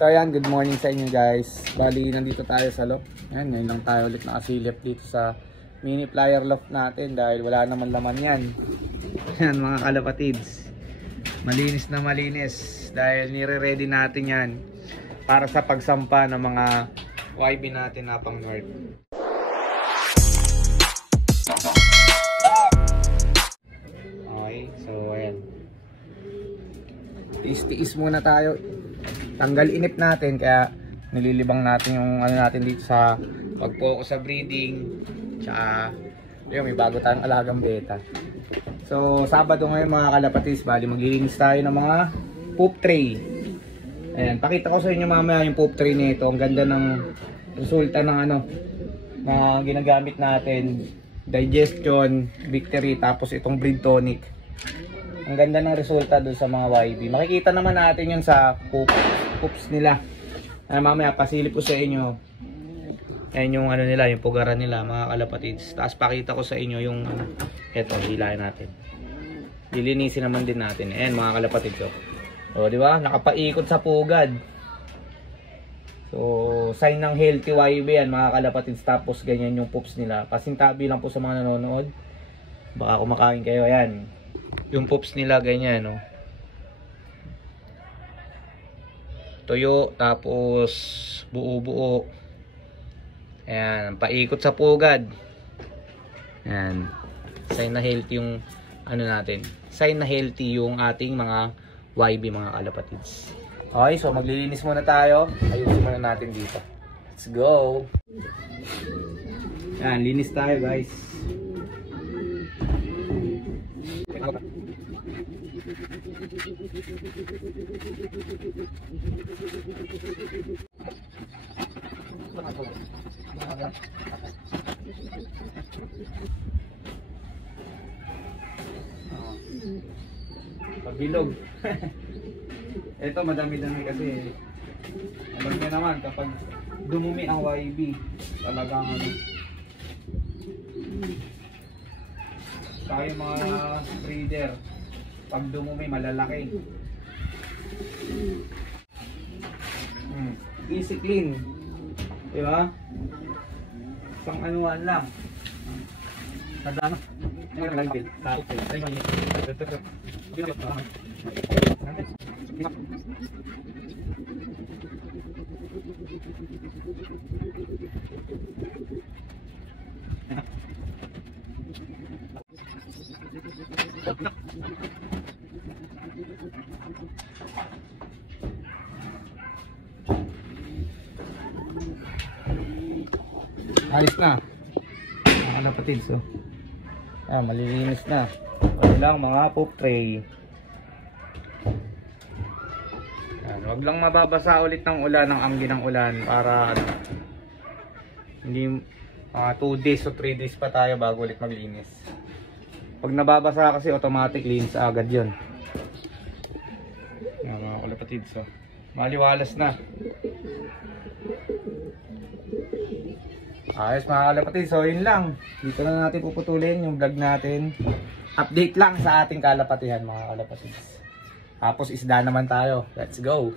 So ayan, good morning sa inyo guys. Bali, nandito tayo sa loft. Ayan, ngayon lang tayo ulit nakasilip dito sa mini flyer loft natin dahil wala naman laman yan. Ayan mga kalapatids, malinis na malinis dahil nire-ready natin yan para sa pagsampa ng mga YB natin na pang north. Okay, so ayan, tiis-tiis muna tayo. Tanggal inip natin kaya nililibang natin yung ano natin dito sa pag-focus sa breeding. Tsaka yun, may bago tayong alagang beta. So Sabado ngayon mga kalapatis, bali maglilinis tayo ng mga poop tray. Ayan, pakita ko sa inyo mamaya yung poop tray nito. Ang ganda ng resulta ng ano na ginagamit natin. Digestion, victory, tapos itong breed tonic. Ang ganda ng resulta doon sa mga YB. Makikita naman natin yun sa poops nila. Mamaya pasilip ko sa inyo. Ayan yung ano nila, yung pugaran nila mga kalapatids. Tapos pakita ko sa inyo yung eto, hilahin natin. Dilinisin naman din natin. Ayan mga kalapatids. O di ba? Nakapaikot sa pugad. So sign ng healthy YB yan mga kalapatids. Tapos ganyan yung poops nila. Pasintabi lang po sa mga nanonood. Baka kumakain kayo. Ayan. Yung poops nila ganyan, no. Tuyo, tapos buo-buo. Ayan, paikot sa pugad. Ayan. Sign na healthy yung ano natin. Sign na healthy yung ating mga YB mga kalapatids. Okay, so maglilinis muna tayo. Ayusin muna natin dito. Let's go. Ayan, linis tayo guys. Pabilog. Ito madami-dami kasi alam niyo naman kapag dumumi ang YB talagang ano, tayo mga breeder pag dumumi malalaki. Easy clean, di ba? Pang anuan lang. Tanda na. Ayos na mga kalapatids, so malilinis na. Wala lang mga poop tray. Huwag lang mababasa ulit ng ulan, ng angin ng ulan para ano, hindi 2 days o 3 days pa tayo bago ulit maglinis. Pag nababasa kasi automatic linis agad yun. Mga kalapatids, so maliwalas na. Ayos mga kalapatids, so yun lang. Dito na natin puputulin yung vlog natin. Update lang sa ating kalapatihan mga kalapatids. Tapos isda naman tayo. Let's go!